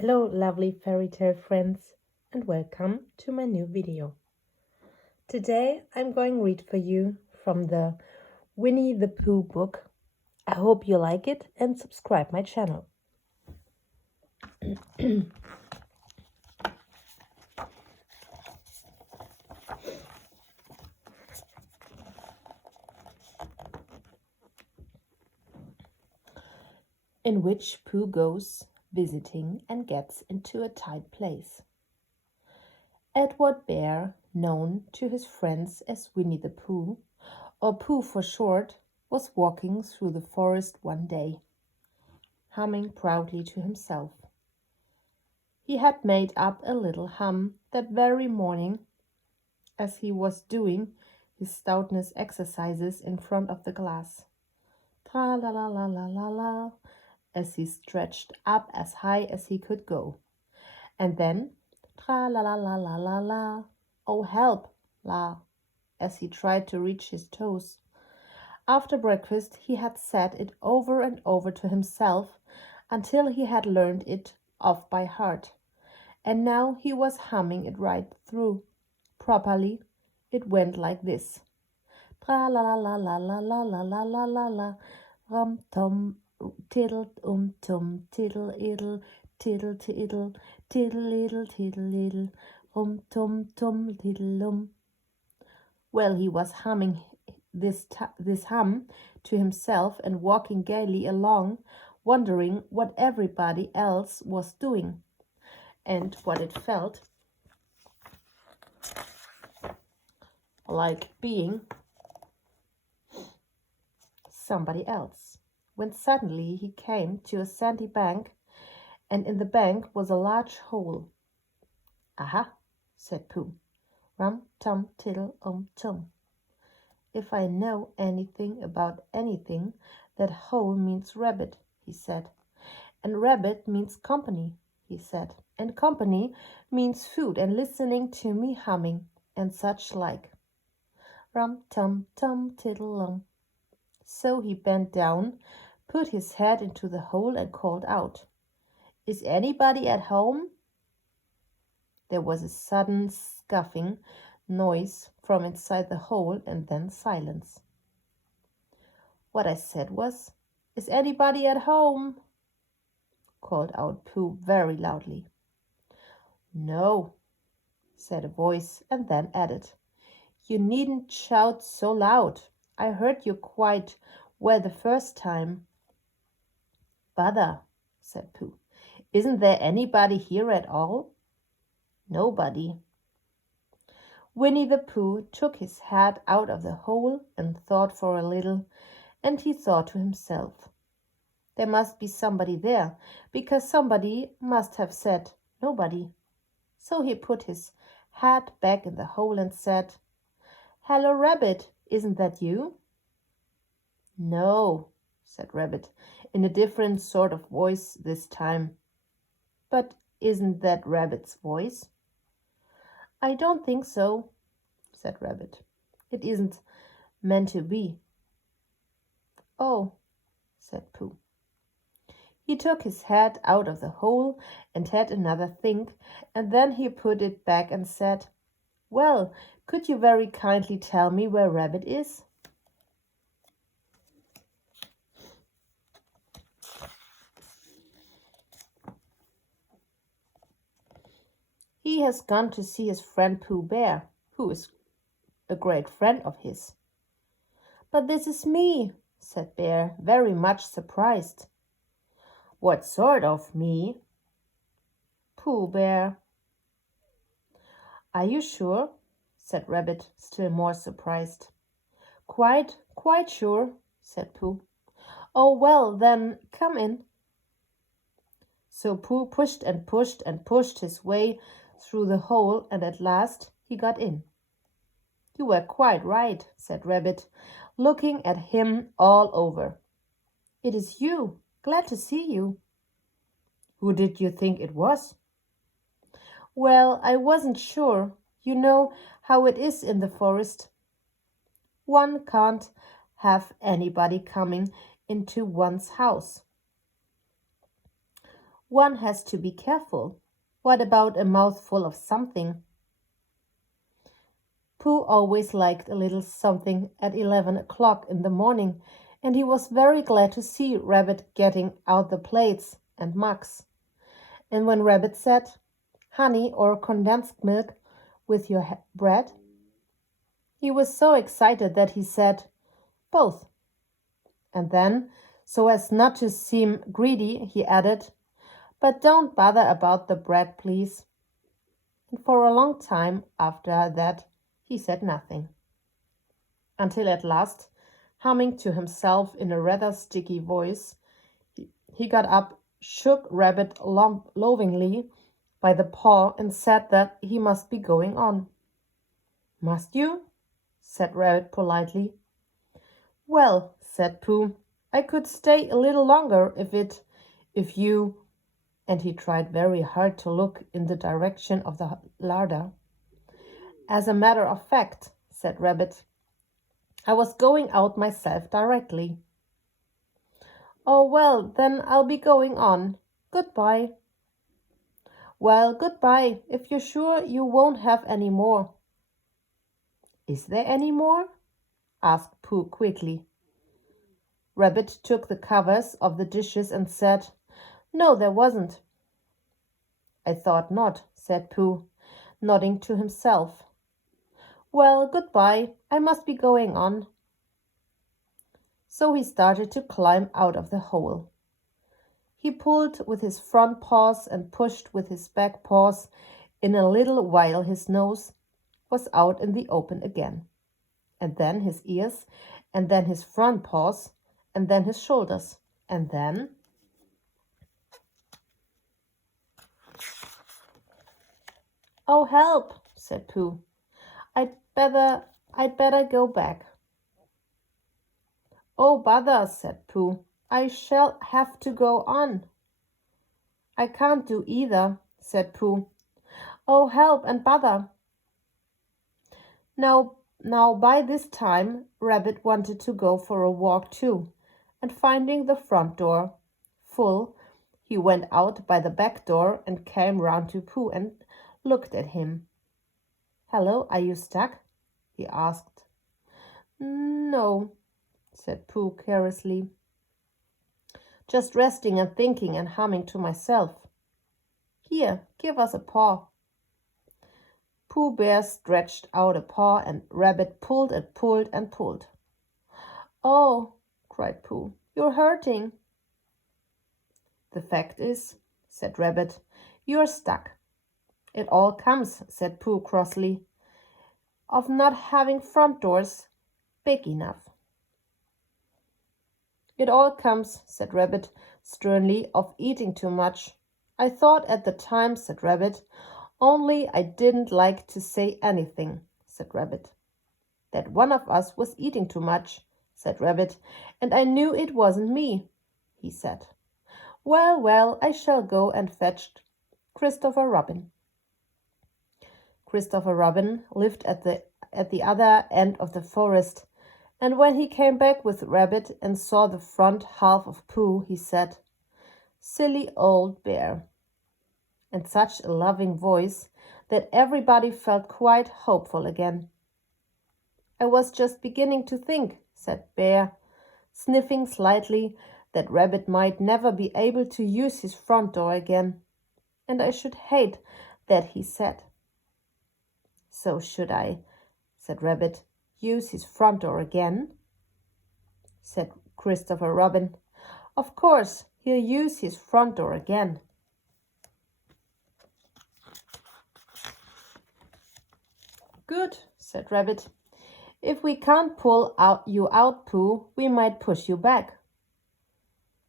Hello lovely fairy tale friends and welcome to my new video. Today I'm going to read for you from the Winnie the Pooh book. I hope you like it and subscribe my channel. In which Pooh goes visiting and gets into a tight place. Edward Bear, known to his friends as Winnie the Pooh, or Pooh for short, was walking through the forest one day, humming proudly to himself. He had made up a little hum that very morning as he was doing his stoutness exercises in front of the glass. Tra-la-la-la-la-la-la, as he stretched up as high as he could go. And then, tra-la-la-la-la-la-la, oh help, la, as he tried to reach his toes. After breakfast he had said it over and over to himself until he had learned it off by heart. And now he was humming it right through. Properly, it went like this. Tra la la la la la la la la la la la, rum tum tiddle tum tiddle iddle tiddle tiddle tiddle iddle tiddle iddle rum tum tiddle. Well, he was humming this hum to himself and walking gaily along, wondering what everybody else was doing and what it felt like being somebody else, when suddenly he came to a sandy bank, and in the bank was a large hole. Aha, said Pooh. Rum tum tiddle tum. If I know anything about anything, that hole means rabbit, he said. And rabbit means company, he said. And company means food and listening to me humming and such like. Rum tum tiddle. So he bent down, put his head into the hole and called out, "Is anybody at home?" There was a sudden scuffing noise from inside the hole and then silence. What I said was, "Is anybody at home?" called out Pooh very loudly. "No," said a voice, and then added, "You needn't shout so loud. I heard you quite well the first time." "Bother," said Pooh. "Isn't there anybody here at all?" "Nobody." Winnie the Pooh took his head out of the hole and thought for a little, and he thought to himself, "There must be somebody there, because somebody must have said nobody." So he put his head back in the hole and said, "Hello, Rabbit, isn't that you?" "No," said Rabbit, in a different sort of voice this time. "But isn't that Rabbit's voice?" "I don't think so," said Rabbit. "It isn't meant to be." "Oh," said Pooh. He took his head out of the hole and had another think, and then he put it back and said, "Well, could you very kindly tell me where Rabbit is?" "He has gone to see his friend Pooh Bear, who is a great friend of his." "But this is me," said Bear, very much surprised. "What sort of me?" "Pooh Bear." "Are you sure?" said Rabbit, still more surprised. Quite sure," said Pooh. "Oh, well, then come in." So Pooh pushed and pushed and pushed his way through the hole, and at last he got in. "You were quite right," said Rabbit, looking at him all over. "It is you. Glad to see you." "Who did you think it was?" "Well, I wasn't sure. You know how it is in the forest. One can't have anybody coming into one's house." One has to be careful. What about a mouthful of something? Pooh always liked a little something at 11 o'clock in the morning, and he was very glad to see Rabbit getting out the plates and mugs. And when Rabbit said, "Honey or condensed milk with your bread?" he was so excited that he said, "Both." And then, so as not to seem greedy, he added, "But don't bother about the bread, please." And for a long time after that he said nothing, until at last, humming to himself in a rather sticky voice, he got up, shook Rabbit lovingly by the paw, and said that he must be going on. "Must you?" said Rabbit politely. "Well," said Pooh, "I could stay a little longer if you," and he tried very hard to look in the direction of the larder. "As a matter of fact," said Rabbit, "I was going out myself directly." "Oh, well, then I'll be going on. Goodbye." "Well, goodbye, if you're sure you won't have any more." "Is there any more?" asked Pooh quickly. Rabbit took the covers of the dishes and said, "No, there wasn't." "I thought not," said Pooh, nodding to himself. "Well, goodbye, I must be going on." So he started to climb out of the hole. He pulled with his front paws and pushed with his back paws. In a little while his nose was out in the open again, and then his ears, and then his front paws, and then his shoulders, and then... "Oh, help!" said Pooh. I'd better go back." "Oh, bother!" said Pooh. "I shall have to go on." "I can't do either," said Pooh. "Oh, help and bother!" Now by this time Rabbit wanted to go for a walk too, and finding the front door full, he went out by the back door and came round to Pooh and looked at him. "Hello, are you stuck?" he asked. "No," said Pooh carelessly. "Just resting and thinking and humming to myself." "Here, give us a paw." Pooh Bear stretched out a paw, and Rabbit pulled and pulled and pulled. "Oh," cried Pooh, "you're hurting." "The fact is," said Rabbit, "you're stuck." "It all comes," said Pooh crossly, "of not having front doors big enough." "It all comes," said Rabbit sternly, "of eating too much." "I thought at the time," said Rabbit, "only I didn't like to say anything," said Rabbit. "That one of us was eating too much," said Rabbit, "and I knew it wasn't me," he said. "Well, well, I shall go and fetch Christopher Robin." Christopher Robin lived at the other end of the forest, and when he came back with Rabbit and saw the front half of Pooh, he said, "Silly old bear," in such a loving voice that everybody felt quite hopeful again. "I was just beginning to think," said Bear, sniffing slightly, "that Rabbit might never be able to use his front door again. And I should hate that," he said. "So should I," said Rabbit. "Use his front door again?" said Christopher Robin. "Of course he'll use his front door again." "Good," said Rabbit. "If we can't pull you out, Pooh, we might push you back."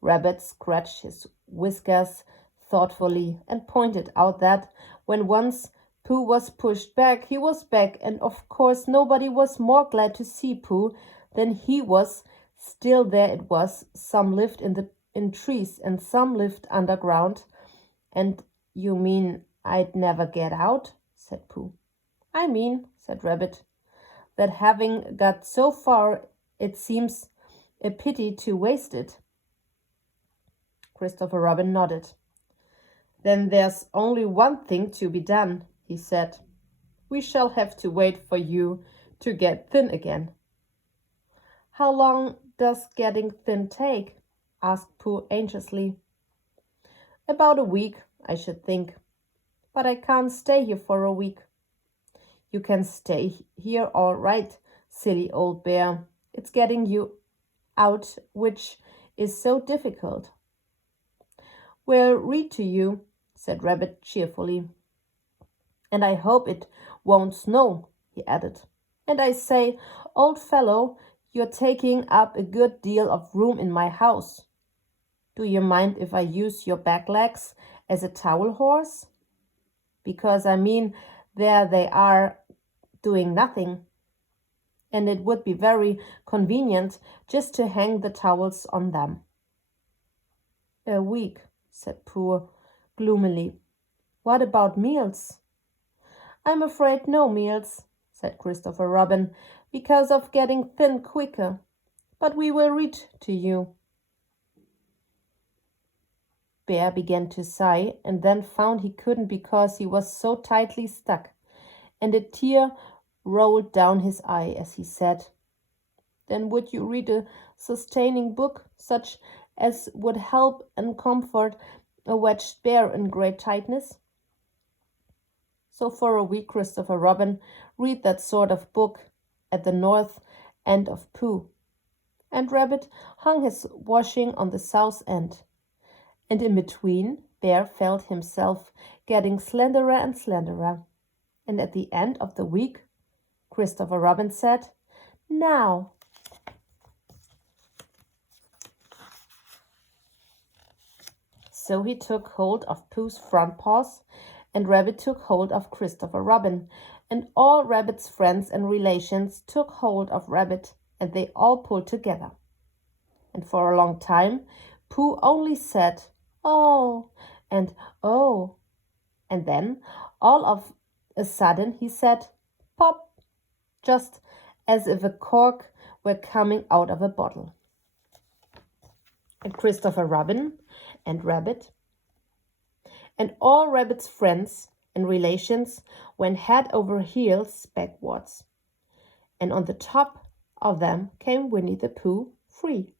Rabbit scratched his whiskers thoughtfully and pointed out that when once Pooh was pushed back, he was back, and of course nobody was more glad to see Pooh than he was. Still, there it was. Some lived in trees and some lived underground. "And you mean I'd never get out?" said Pooh. "I mean," said Rabbit, "that having got so far, it seems a pity to waste it." Christopher Robin nodded. Then there's only one thing to be done, he said. We shall have to wait for you to get thin again. How long does getting thin take? Asked Pooh anxiously. About a week, I should think. But I can't stay here for a week. You can stay here all right, silly old bear. It's getting you out which is so difficult. We'll read to you, said Rabbit cheerfully. And I hope it won't snow, he added. And I say, old fellow, you're taking up a good deal of room in my house. Do you mind if I use your back legs as a towel horse? Because there they are doing nothing. And it would be very convenient just to hang the towels on them. A week, said Pooh gloomily. What about meals? I'm afraid no meals, said Christopher Robin, because of getting thin quicker. But we will read to you. Bear began to sigh and then found he couldn't because he was so tightly stuck, and a tear rolled down his eye as he said, Then would you read a sustaining book such as would help and comfort a wedged bear in great tightness? So for a week Christopher Robin read that sort of book at the north end of Pooh, and Rabbit hung his washing on the south end. And in between, Bear felt himself getting slenderer and slenderer. And at the end of the week, Christopher Robin said, Now. So he took hold of Pooh's front paws, and Rabbit took hold of Christopher Robin, and all Rabbit's friends and relations took hold of Rabbit, and they all pulled together. And for a long time, Pooh only said, Oh, and oh. And then, all of a sudden, he said, Pop, just as if a cork were coming out of a bottle. And Christopher Robin and Rabbit and all Rabbit's friends and relations went head over heels backwards. And on the top of them came Winnie the Pooh free.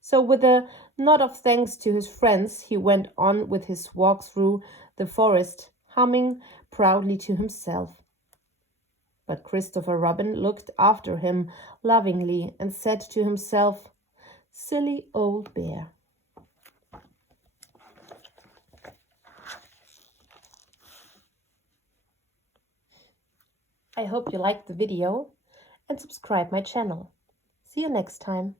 So with a nod of thanks to his friends, he went on with his walk through the forest, humming proudly to himself. But Christopher Robin looked after him lovingly and said to himself, Silly old bear. I hope you liked the video and subscribe my channel. See you next time.